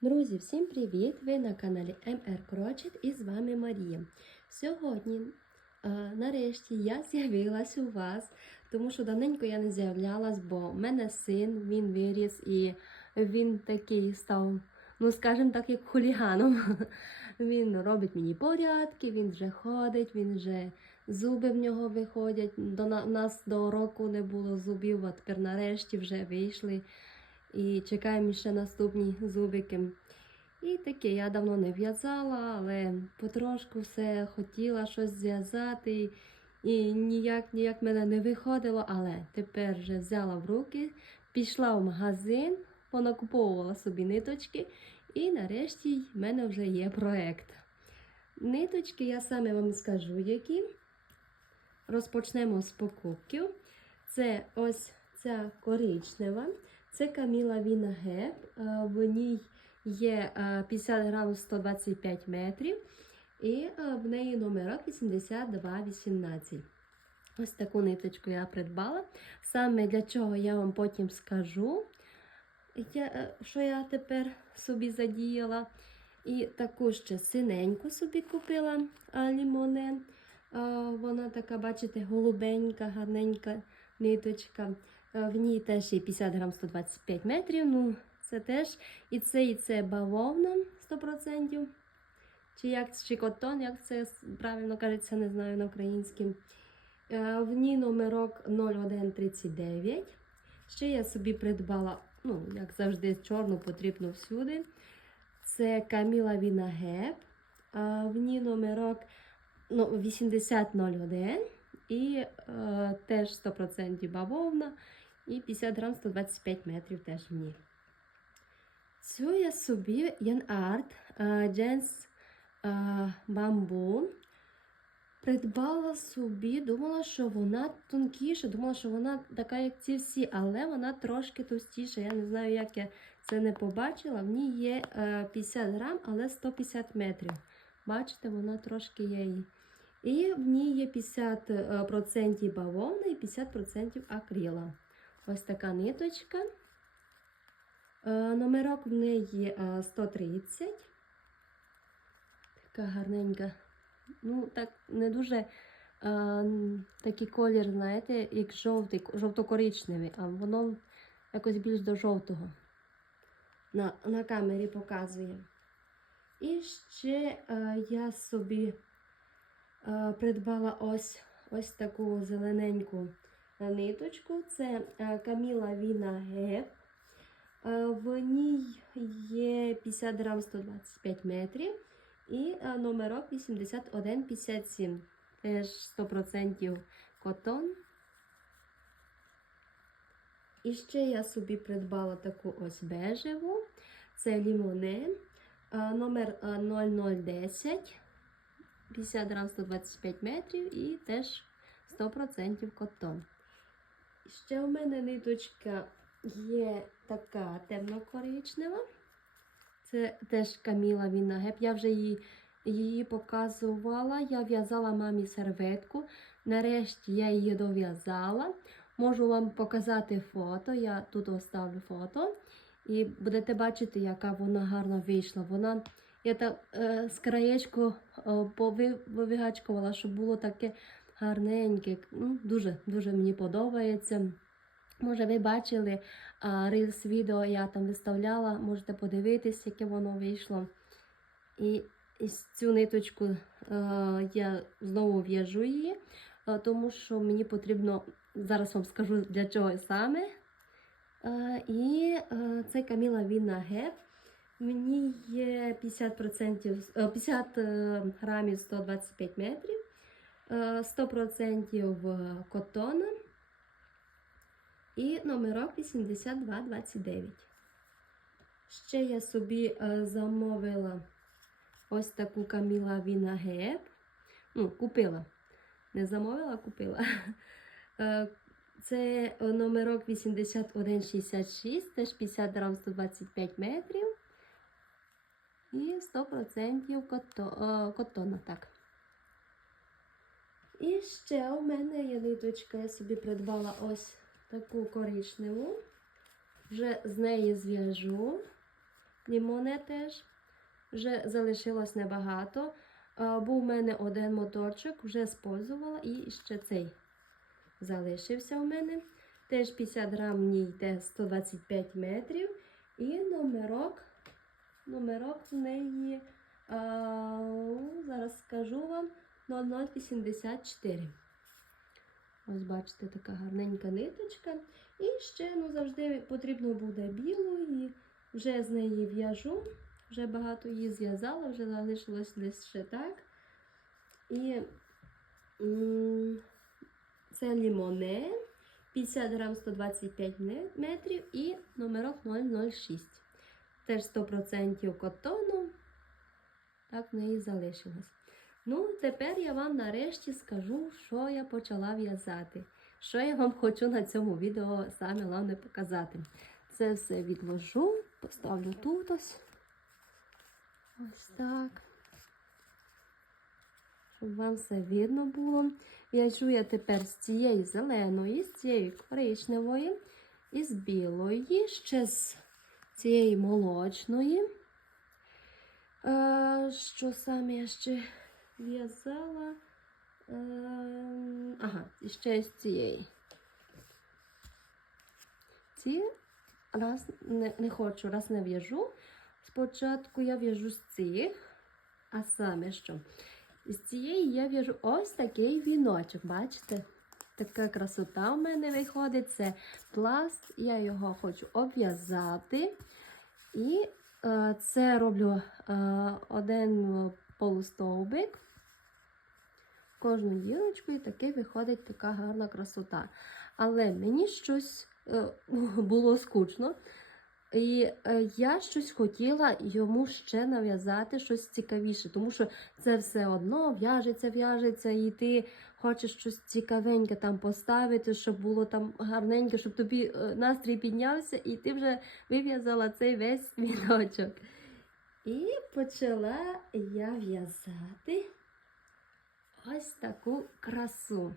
Друзі, всім привіт! Ви на каналі MR Crochet і з вами Марія. Сьогодні, а, нарешті, я з'явилась у вас, тому що давненько я не з'являлась, бо в мене син, він виріс і він такий став, ну скажімо так, як хуліганом. Він робить мені порядки, він вже ходить, він вже зуби в нього виходять. До нас до року не було зубів, а тепер нарешті вже вийшли. І чекаємо ще наступні зубики. І таке, я давно не в'язала, але потрошку все хотіла щось зв'язати. І ніяк ніяк мене не виходило, але тепер вже взяла в руки, пішла в магазин, понакуповувала собі ниточки, і нарешті в мене вже є проект. Ниточки я саме вам скажу, які. Розпочнемо з покупків. Це ось ця коричнева. Це Каміла Віна Геп. Е, В ній є е, 50 грам 125 метрів. І е, в неї номерок 8218. Ось таку ниточку я придбала. Саме для чого я вам потім скажу, е, що я тепер собі задіяла. І таку ще синеньку собі купила лімоне. Вона така, бачите, голубенька, гарненька ниточка. Е, В ній теж є 50 грам 125 метрів. Ну, це теж і це, і це бавовна 100%. Чи як чи котон, як це правильно кажеться, не знаю на українській. Е, В ній номерок 0139. Ще я собі придбала, ну, як завжди, чорну потрібно всюди. Це Каміла Вінагеп. В ній номерок ну, 8001 і е, теж 100% бавовна і 50 грам 125 метрів теж в ній. Цю я собі Ян Арт Дженс Бамбу придбала собі, думала, що вона тонкіша, думала, що вона така, як ці всі, але вона трошки товстіша. Я не знаю, як я це не побачила. В ній є е, 50 грам, але 150 метрів. Бачите, вона трошки є. її. І в ній є 50% бавовни і 50% акрила. Ось така ниточка. Е, Номерок в неї е, 130. Така гарненька. Ну, так, не дуже е, такий колір, знаєте, як жовтий, жовто-коричневий, а воно якось більш до жовтого. На, на камері показує. І ще е, я собі е, придбала ось, ось таку зелененьку е, ниточку. Це е, Каміла Віна Геп. Е, В ній є 50 грам 125 метрів і е, номерок 8157. Теж 100% котон. І ще я собі придбала таку ось бежеву. Це лімоне. Номер е, 0010. 50 грам 125 метрів і теж 100% котон. Ще у мене ниточка є така темно-коричнева. Це теж Каміла Вінагеп. Я вже її, її показувала. Я в'язала мамі серветку. Нарешті я її дов'язала. Можу вам показати фото. Я тут оставлю фото. І будете бачити, яка вона гарно вийшла. Вона я так е, з краєчку е, пови- повигачкувала, щоб було таке гарненьке. Ну, дуже, дуже мені подобається. Може, ви бачили рилс відео, я там виставляла, можете подивитись, яке воно вийшло. І, цю ниточку е, я знову в'яжу її, е, тому що мені потрібно, зараз вам скажу для чого саме. Е, і це Каміла Вінна Геп. Мені є 50%, е, 50 е, грамів 125 метрів, 100% котона і номерок 8229. Ще я собі е, замовила ось таку Каміла Віна Геп. Ну, купила. Не замовила, купила. Е, Це е, номерок 8166, теж 50 грам 125 метрів. І 100% е, котона, так. І ще у мене є ниточка, я собі придбала ось таку коричневу. Вже з неї зв'яжу. лімоне теж. Вже залишилось небагато. Був у мене один моточок, вже спользувала, і ще цей залишився у мене. Теж 50 грам в йде 125 метрів. І номерок, номерок в неї, а, зараз скажу вам, 0084. Ось бачите, така гарненька ниточка. І ще ну, завжди потрібно буде білу, і вже з неї в'яжу. Вже багато її зв'язала, вже залишилось лише так. І це лімоне, 50 грам 125 метрів і номерок 006. Теж 100% котону. Так в неї залишилось. Ну, тепер я вам нарешті скажу, що я почала в'язати. Що я вам хочу на цьому відео саме головне показати. Це все відложу, поставлю тут ось. Ось так. Щоб вам все видно було. В'яжу я тепер з цієї зеленої, з цієї коричневої, і з білої, ще з цієї молочної. Е, що саме я ще в'язала? Е, ага, і ще з цієї. Ці раз не, не хочу, раз не в'яжу. Спочатку я в'яжу з цих, а саме що? З цієї я в'яжу ось такий віночок. Бачите? Така красота у мене виходить. Це пласт. Я його хочу обв'язати. І е, це роблю е, один полустовбик. Кожну ділочку і таки виходить така гарна красота. Але мені щось е, було скучно. І е, я щось хотіла йому ще нав'язати щось цікавіше, тому що це все одно в'яжеться, в'яжеться, і ти хочеш щось цікавеньке там поставити, щоб було там гарненьке, щоб тобі е, настрій піднявся, і ти вже вив'язала цей весь віночок. І почала я в'язати ось таку красу.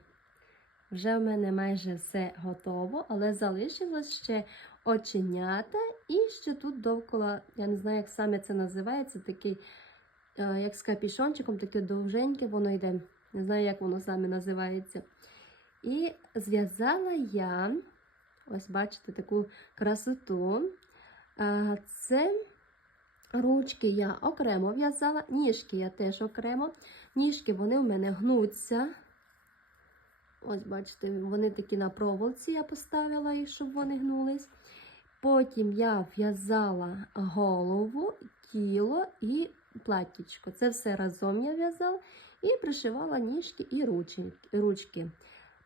Вже в мене майже все готово, але залишилось ще оченята. І ще тут довкола, я не знаю, як саме це називається, такий, е, як з капішончиком, таке довженьке, воно йде. Не знаю, як воно саме називається. І зв'язала я, ось бачите, таку красоту. Е, Це ручки я окремо в'язала, ніжки я теж окремо. Ніжки вони в мене гнуться. Ось, бачите, вони такі на проволоці я поставила їх, щоб вони гнулись. Потім я в'язала голову, тіло і платтячко. Це все разом я в'язала і пришивала ніжки і ручки.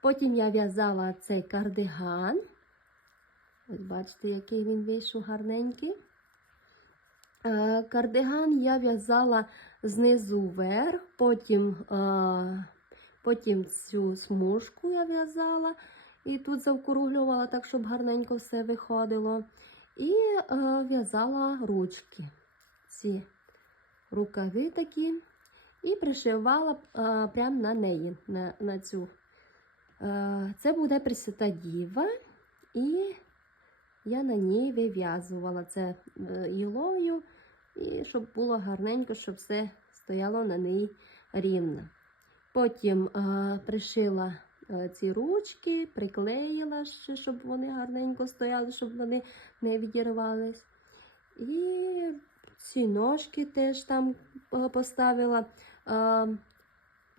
Потім я в'язала цей кардиган. Ось бачите, який він вийшов гарненький. Е, Кардиган я в'язала знизу вверх, потім, е, потім цю смужку я в'язала і тут завкруглювала так, щоб гарненько все виходило. І е, в'язала ручки, ці рукави такі, і пришивала прямо на неї, на, на цю. Це буде Пресвята Діва, і я на ній вив'язувала це е, юлою, і щоб було гарненько, щоб все стояло на ній рівно. Потім е, пришила е, ці ручки, приклеїла ще, щоб вони гарненько стояли, щоб вони не відірвались. І ці ножки теж там поставила,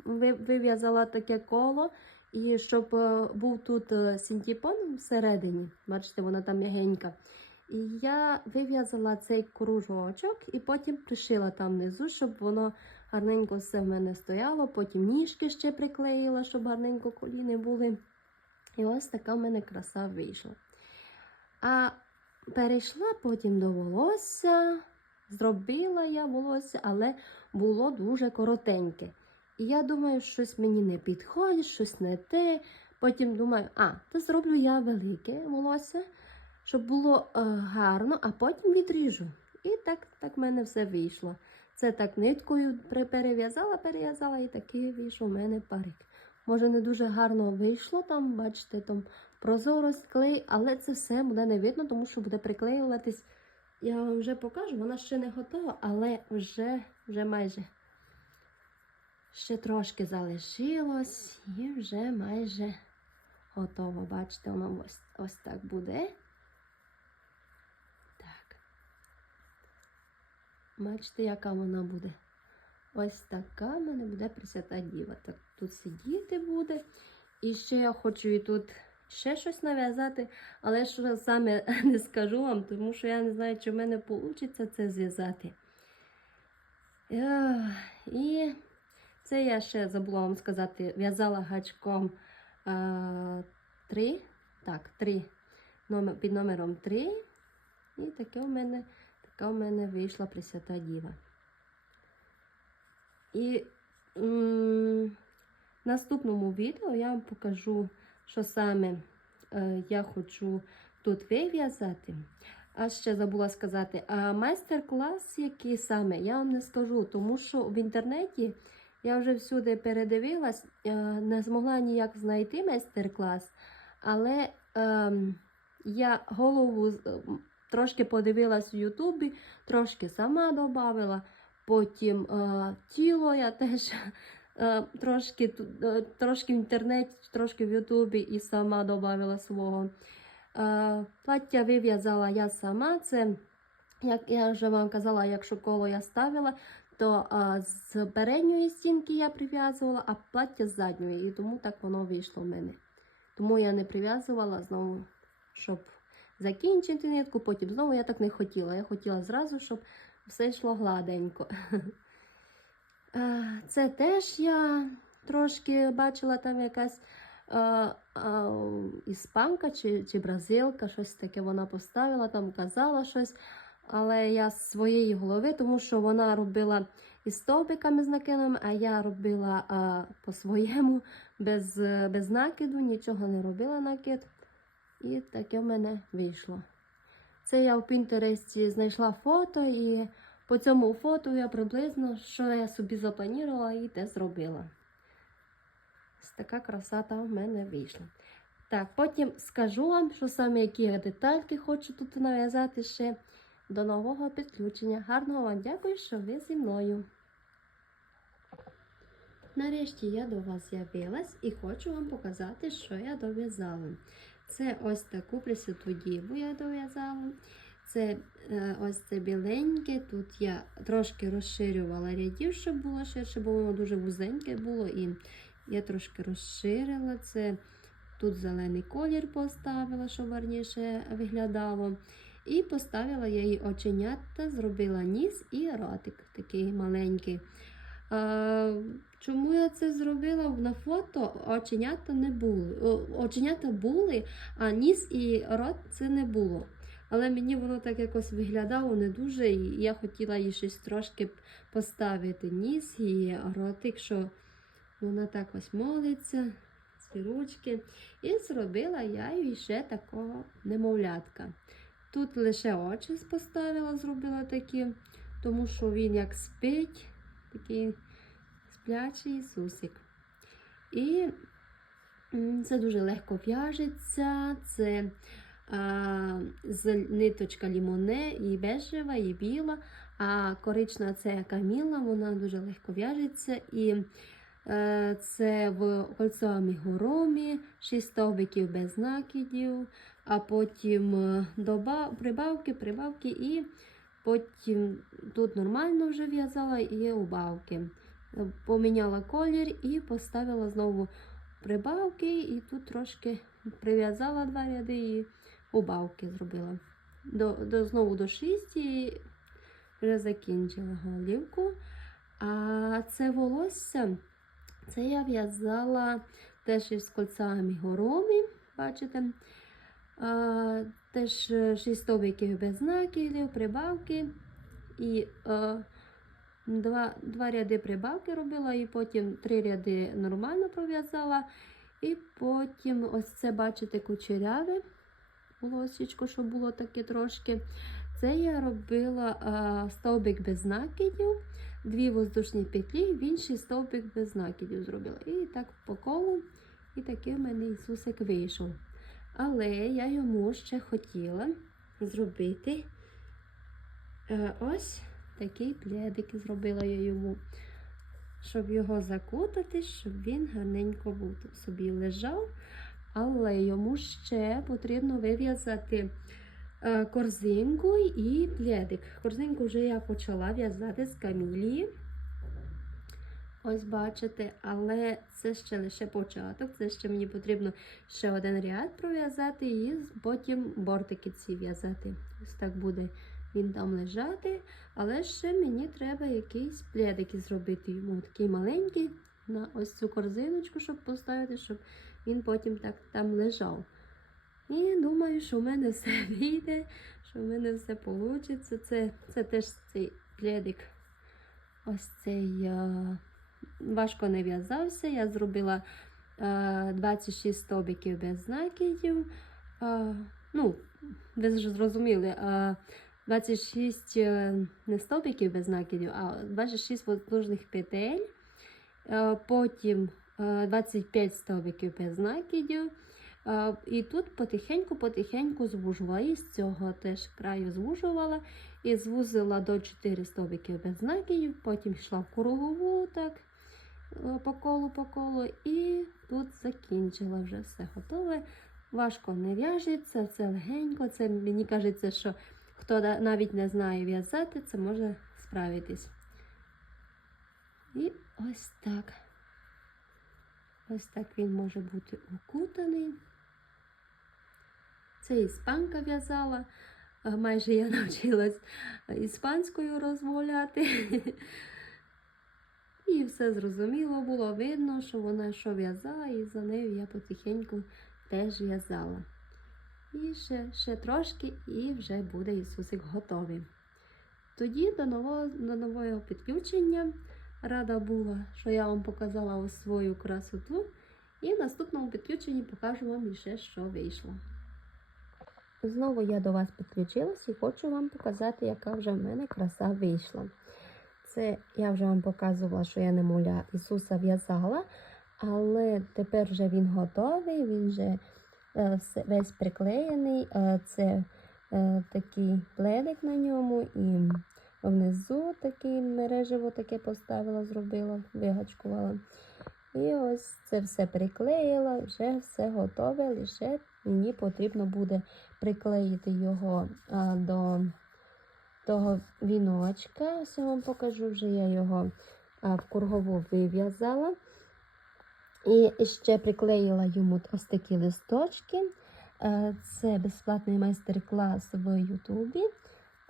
ви- вив'язала таке коло. І щоб е, був тут е, синтепон всередині, бачите, вона там м'ягенька. І я вив'язала цей кружочок і потім пришила там внизу, щоб воно гарненько все в мене стояло. Потім ніжки ще приклеїла, щоб гарненько коліни були. І ось така в мене краса вийшла. А перейшла потім до волосся, зробила я волосся, але було дуже коротеньке. І я думаю, щось мені не підходить, щось не те. Потім думаю, а, то зроблю я велике волосся, щоб було е, гарно, а потім відріжу. І так, так в мене все вийшло. Це так ниткою перев'язала, перев'язала, і такий вийшов у мене парик. Може, не дуже гарно вийшло там, бачите, там прозорость, клей, але це все буде не видно, тому що буде приклеюватись Я вам вже покажу, вона ще не готова, але вже, вже майже ще трошки залишилось і вже майже готово. Бачите, воно ось, ось так буде. Так. Бачите, яка вона буде? Ось така в мене буде Пресвята Діва. Так, тут сидіти буде. І ще я хочу і тут ще щось нав'язати, але що саме не скажу вам, тому що я не знаю, чи в мене вийде це зв'язати. І це я ще забула вам сказати, в'язала гачком а, 3. Так, 3. Номер, під номером 3. І таке у мене, така у мене вийшла Пресвята Діва. І в наступному відео я вам покажу, що саме е, я хочу тут вив'язати. А ще забула сказати, а майстер-клас, який саме, я вам не скажу, тому що в інтернеті я вже всюди передивилась, е, не змогла ніяк знайти майстер-клас, але ем, я голову трошки подивилась в Ютубі, трошки сама додавала. Потім е, тіло я теж е, трошки, трошки в інтернеті, трошки в Ютубі і сама додавала свого. Плаття вив'язала я сама. Це, як я вже вам казала, якщо коло я ставила, то е, з передньої стінки я прив'язувала, а плаття з задньої. І тому так воно вийшло в мене. Тому я не прив'язувала знову, щоб закінчити нитку, потім знову я так не хотіла. Я хотіла зразу, щоб все йшло гладенько. Це теж я трошки бачила там якась іспанка чи бразилка, щось таке вона поставила, там казала щось. Але я з своєї голови, тому що вона робила із стовбиками з накидами, а я робила по-своєму, без, без накиду, нічого не робила накид. І таке в мене вийшло. Це я в Пінтересті знайшла фото, і по цьому фото я приблизно, що я собі запланувала і те зробила. Ось така красота в мене вийшла. Так, потім скажу вам, що саме які детальки хочу тут нав'язати ще до нового підключення. Гарного вам дякую, що ви зі мною. Нарешті я до вас з'явилась і хочу вам показати, що я дов'язала. Це ось таку присвяту діву я дов'язала. Це е, ось це біленьке. Тут я трошки розширювала рядів, щоб було ширше, бо воно дуже вузеньке було. І я трошки розширила це. Тут зелений колір поставила, щоб гарніше виглядало. І поставила я їй оченята, зробила ніс і ротик такий маленький. Чому я це зробила на фото? Оченята не були. Оченята були, а ніс і рот це не було. Але мені воно так якось виглядало не дуже, і я хотіла їй щось трошки поставити ніс і ротик, що вона так ось молиться, ці ручки. І зробила я їй ще такого немовлятка. Тут лише очі поставила, зробила такі, тому що він як спить, такий сплячий Ісусик. І це дуже легко в'яжеться. Це а, з ниточка лімоне, і бежева, і біла. А корична це каміла, вона дуже легко в'яжеться. І це в кольцовому горомі, 6 стовбиків без накидів, а потім е, доба, прибавки, прибавки, і потім тут нормально вже в'язала і убавки. Е, Поміняла колір і поставила знову прибавки, і тут трошки прив'язала два ряди і убавки зробила. До, до, знову до 6 і вже закінчила голівку. А це волосся, це я в'язала теж із кольцями горомі, бачите. А, теж 6 стовбиків без накидів, прибавки. І а, два, два ряди прибавки робила, і потім три ряди нормально пров'язала. І потім ось це, бачите, кучеряве волосічко, що було таке трошки. Це я робила а, стовбик без накидів, дві воздушні петлі, в інший стовбик без накидів зробила. І так по колу, і такий в мене Ісусик вийшов. Але я йому ще хотіла зробити Е, ось такий пледик зробила я йому, щоб його закутати, щоб він гарненько був собі лежав. Але йому ще потрібно вив'язати корзинку і пледик. Корзинку вже я почала в'язати з камілії. Ось бачите, але це ще лише початок. Це ще мені потрібно ще один ряд пров'язати і потім бортики ці в'язати. Ось так буде він там лежати. Але ще мені треба якийсь пледик зробити йому такий маленький на ось цю корзиночку, щоб поставити, щоб він потім так там лежав. І думаю, що в мене все вийде, що в мене все вийде. Це, це теж цей пледик. Ось цей. А важко не в'язався. Я зробила е, 26 стовбиків без накидів. Е, ну, ви ж зрозуміли, е, 26 е, не стовбиків без накидів, а 26 воздушних петель. Е, потім е, 25 стовбиків без накидів. Е, і тут потихеньку-потихеньку звужувала. І з цього теж краю звужувала. І звузила до 4 стовбиків без накидів, потім йшла в кругову так е, по колу по колу, і тут закінчила вже все готове. Важко не в'яжеться, це легенько. Це мені кажеться, що хто навіть не знає в'язати, це може справитись. І ось так. Ось так він може бути укутаний. Це іспанка в'язала. Е, Майже я навчилась іспанською розмовляти. І все зрозуміло було, видно, що вона що в'язала, і за нею я потихеньку теж в'язала. І ще, ще трошки, і вже буде Ісусик готовий. Тоді до нового, до нового підключення рада була, що я вам показала свою красоту. І в наступному підключенні покажу вам іще, що вийшло. Знову я до вас підключилась і хочу вам показати, яка вже в мене краса вийшла. Це я вже вам показувала, що я немовля Ісуса в'язала, але тепер вже він готовий, він вже е, весь приклеєний. Е, це е, такий пледик на ньому, і внизу такий мережево таке поставила, зробила, вигачкувала. І ось це все приклеїла, вже все готове, лише мені потрібно буде приклеїти його а, до того віночка. Ось я вам покажу, вже я його а, в кругову вив'язала. І ще приклеїла йому ось такі листочки. Е, Це безплатний майстер-клас в Ютубі.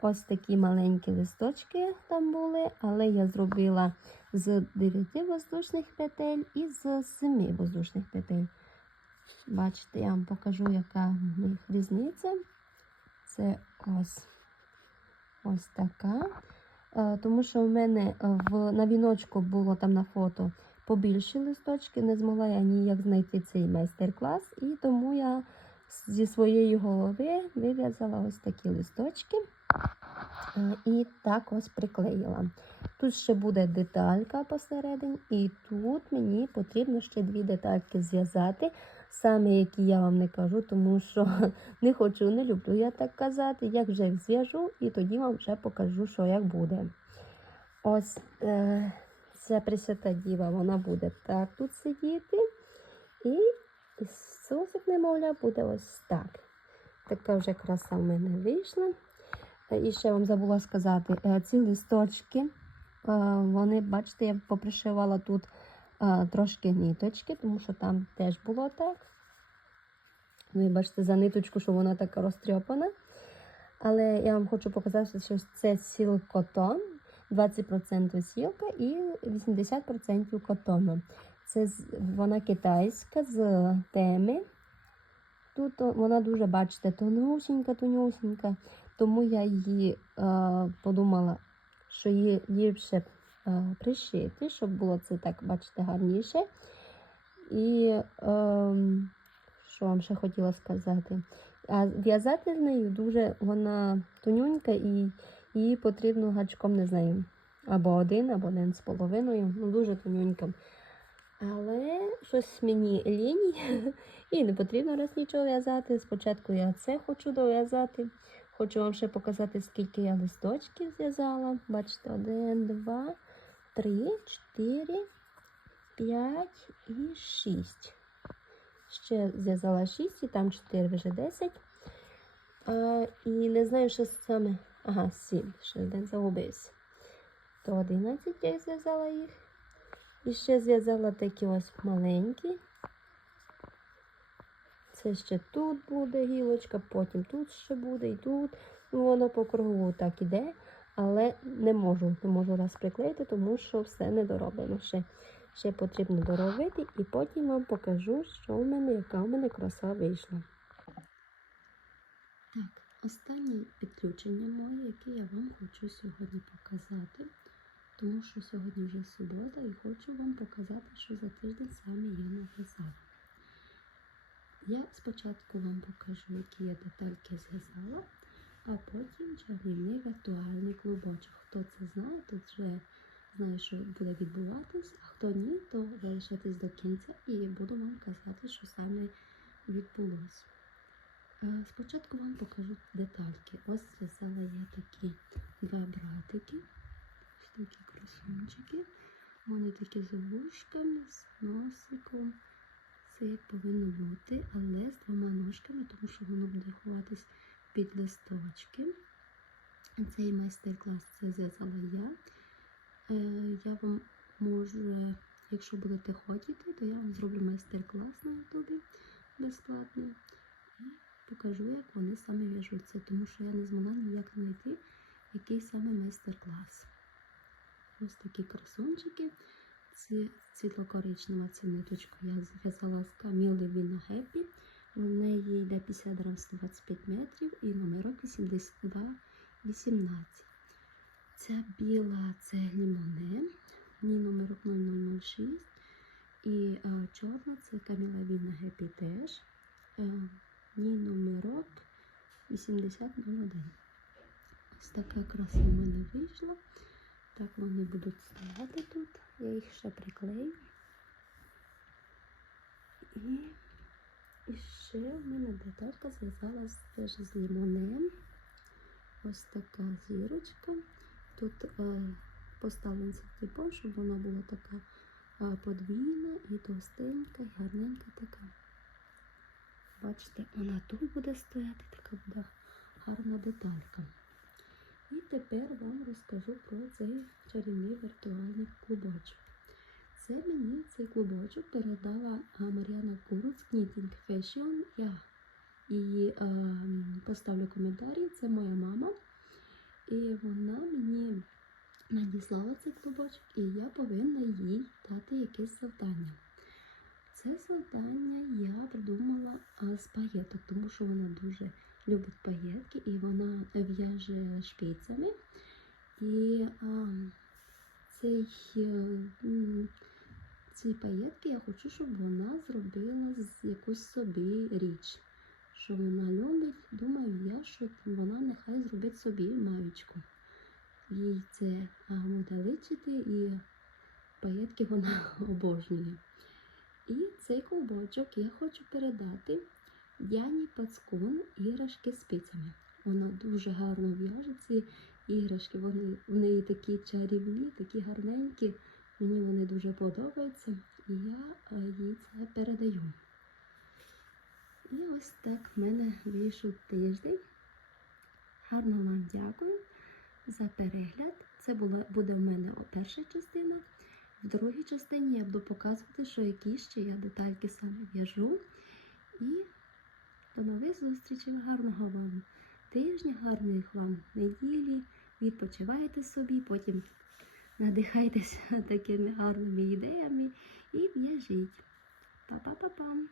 Ось такі маленькі листочки там були, але я зробила з 9 воздушних петель і з 7 воздушних петель. Бачите, я вам покажу, яка в них різниця. Це ось ось така. Е, Тому що в мене в, на віночку було там на фото побільші листочки, не змогла я ніяк знайти цей майстер-клас, і тому я зі своєї голови вив'язала ось такі листочки. Е, І так ось приклеїла. Тут ще буде деталька посередині, і тут мені потрібно ще дві детальки зв'язати, саме які я вам не кажу, тому що не хочу, не люблю я так казати. Як вже їх зв'яжу, і тоді вам вже покажу, що як буде. Ось е, ця Пресвята Діва, вона буде так тут сидіти. І Ісусик, немовля, буде ось так. Така вже краса в мене вийшла. Е, І ще вам забула сказати, е, ці листочки, е, вони, бачите, я попришивала тут трошки ниточки, тому що там теж було так. Ви бачите за ниточку, що вона така розтрьопана. Але я вам хочу показати, що це сілкотон, 20% сілка і 80% котону. Це вона китайська з теми. Тут вона дуже, бачите, тонюсінька, тонюсінька. Тому я її е, подумала, що її ліпше е, пришити, щоб було це так, бачите, гарніше. І ем, що вам ще хотіла сказати? А в'язати з нею дуже вона тонюнька і її потрібно гачком, не знаю, або один, або один з половиною. Ну, дуже тонюнька. Але щось мені лінь і не потрібно раз нічого в'язати. Спочатку я це хочу дов'язати. Хочу вам ще показати, скільки я листочків зв'язала. Бачите, один, два, три, чотири, п'ять і шість. Ще зв'язала шість і там чотири вже десять. І не знаю, що саме. Ага, сім. Ще один загубився. То 11 я зв'язала їх. І ще зв'язала такі ось маленькі. Це ще тут буде гілочка, потім тут ще буде і тут. Ну, воно по кругу так іде, але не можу, не можу раз приклеїти, тому що все не дороблено. Ще, ще потрібно доробити, і потім вам покажу, що в мене, яка в мене краса вийшла. Так, останнє підключення моє, яке я вам хочу сьогодні показати, тому що сьогодні вже субота і хочу вам показати, що за тиждень саме я нав'язала. Я спочатку вам покажу, які я детальки зв'язала, а потім чарівний віртуальний клубочок. Хто це знає, то вже знає, що буде відбуватись, а хто ні, то залишайтесь до кінця і буду вам казати, що саме відбулося. Е, Спочатку вам покажу детальки. Ось зв'язала я такі два братики, такі красунчики. Вони такі з вушками, з носиком. Це як повинно бути, але з двома ножками, тому що воно буде ховатись під листочки. Цей майстер-клас це зв'язала я. Е, я вам можу, якщо будете хотіти, то я вам зроблю майстер-клас на ютубі безплатний. І покажу, як вони самі в'яжуться, тому що я не змогла ніяк знайти який саме майстер-клас. Ось такі красунчики. Світло-коричнева цю я зв'язала з Каміли Віна Хеппі. В неї йде 50 грам 125 метрів і номерок 82,18. Ця біла це лімоне, мій номерок 0006. І а, чорна це Каміла Віна теж. А, мій номерок 8001. Ось така краса в мене вийшла. Так вони будуть стояти тут. Я їх ще приклею. І, і ще в мене деталька зв'язалась теж з лимонем. Ось така зірочка. Тут е, поставлен типу, щоб вона була така е, подвійна і товстенька, і гарненька така. Бачите, вона тут буде стояти, така буде гарна деталька. І тепер вам розкажу про цей чарівний віртуальний клубочок. Це мені цей клубочок передала Мар'яна Куруц Knitting Fashion. Я її е, поставлю коментарі. Це моя мама. І вона мені надіслала цей клубочок, і я повинна їй дати якесь завдання. Це завдання я придумала з паєток, тому що вона дуже любить паєтки і вона в'яже шпицями. І а, цей, е, ці паєтки я хочу, щоб вона зробила якусь собі річ. Що вона любить, думаю я, що вона нехай зробить собі маючку. Їй це буде личити і паєтки вона обожнює. І цей клубочок я хочу передати Діані Пацкун іграшки з спицями. Вона дуже гарно в'яже ці іграшки. Вони в неї такі чарівні, такі гарненькі. Мені вони дуже подобаються. І я е, їй це передаю. І ось так в мене вийшов тиждень. Гарно вам дякую за перегляд. Це була, буде в мене перша частина. В другій частині я буду показувати, що які ще я детальки саме в'яжу. І до нових зустрічей, гарного вам тижня, гарних вам неділі. Відпочивайте собі, потім надихайтеся такими гарними ідеями і в'яжіть. Па-па-па-пам!